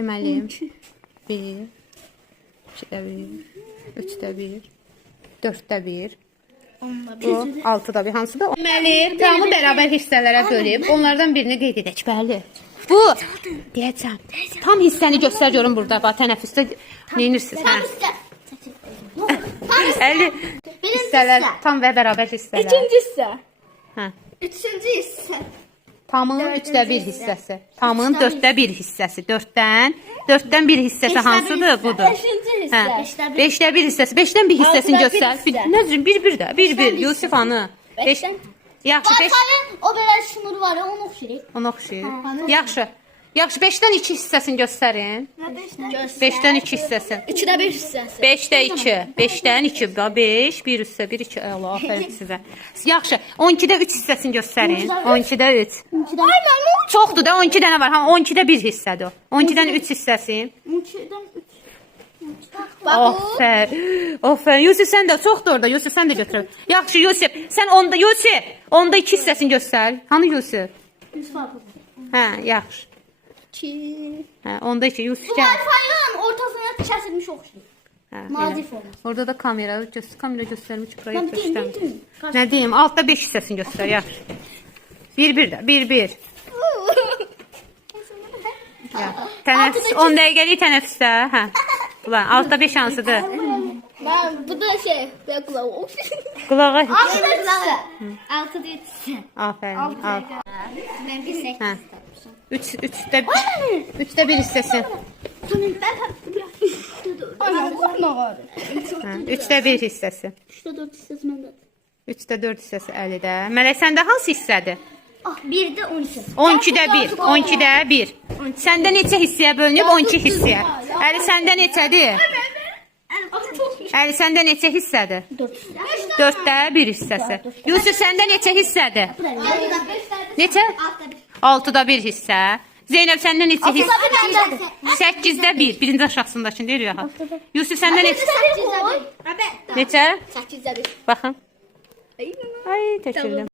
Deməli 1, 2-də 1, 3-də 1, 4-də 1, bu 6-da 1 hansıdır? Deməli, tamı bərabər hissələrə bölüb onlardan birini qeyd edək. Bəli. Bu deyəcəm. Tam hissəni göstər görün burada. Bax tənəffüsdə neyinirsiniz? Hə. 50 hissələr, tam və bərabər hissələr. İkinci hissə. Hə. Üçüncü hissə. Tamın 3-də 1 hissəsi. Tamın 4-də 1 hissəsi. 4-dən 1 hissəsi hansıdır? Budur. Beşinci hissə. Hə. 5-də 1 hissəsi. 5-dən 1 hissəsini Altıda bir göstər. hissə. Nəzrin 1-1 də. 1-1. Yusif hanı? 5. Yaxşı 5. O belə şunur var ya, onu oxşayır. Onu oxşayır. Yaxşı. Yaxşı 5-dən 2 hissəsini göstərin. 5-dən 2 hissəsi. 2-də 1 hissəsi. 5-də 2. 5-dən 2. 5, 1 üstə 1, 2. Allah, afərin sizə. Yaxşı. 12-də 3 hissəsini göstərin. 12-də 3. Çoxdur da 12 dənə var. Ha 12-də 1 hissədir o. 12-dən 3 hissəsi. 12-dən 3. Aferin. Yusuf sən də çoxdur orada. Yusuf sən də götür. Yaxşı Yusuf. Sən onda Yusuf. Onda 2 hissəsini göstər. Hanı Yusuf? Hə, yaxşı. 2. Hə, onda 2 Yusuf Bu gəl. Wi-Fi-ın ortasına kəsilmiş oxşayır. Hə, Nazik elə. forması. Orada da kamera göstərmiş buraya Ben göstərmiş. deyim. Nə deyim? Altda 5 hissəsini göstər. Yaxşı. 1-1 də. 1-1. Tənəffüs 10 dəqiqəlik tənəffüsdə. Hə. Ulan altda 5 hansıdır? Bu da şey, belə qulağı oxşayır. Qulağa. 6 deyil. Afərin. Mən bir 8 Hə. tapmışam. 3'də 1 hissəsi. Ana, qorxma qarı. 3'də 1 hissəsi. 3-də 4 hissəsi məndə. 3'də 4 hissəsi Əlidə. Mələk səndə hansı hissədir? 1-də 12. 12'də 1. 12'də 1. Səndə neçə hissəyə bölünüb? 12 hissəyə. Əli səndə neçədir? Əli səndə neçə hissədir? 4'də 1 hissəsi. Yusuf səndə neçə hissədir? Neçə? 6'da 1 hissə. Zeynəb səndə neçə hissə? 8'də 1. Birinci aşağısındakını deyir ya. Yusuf səndə neçə? Neçə? 8-də 1. Baxın. Ay, təşəkkür.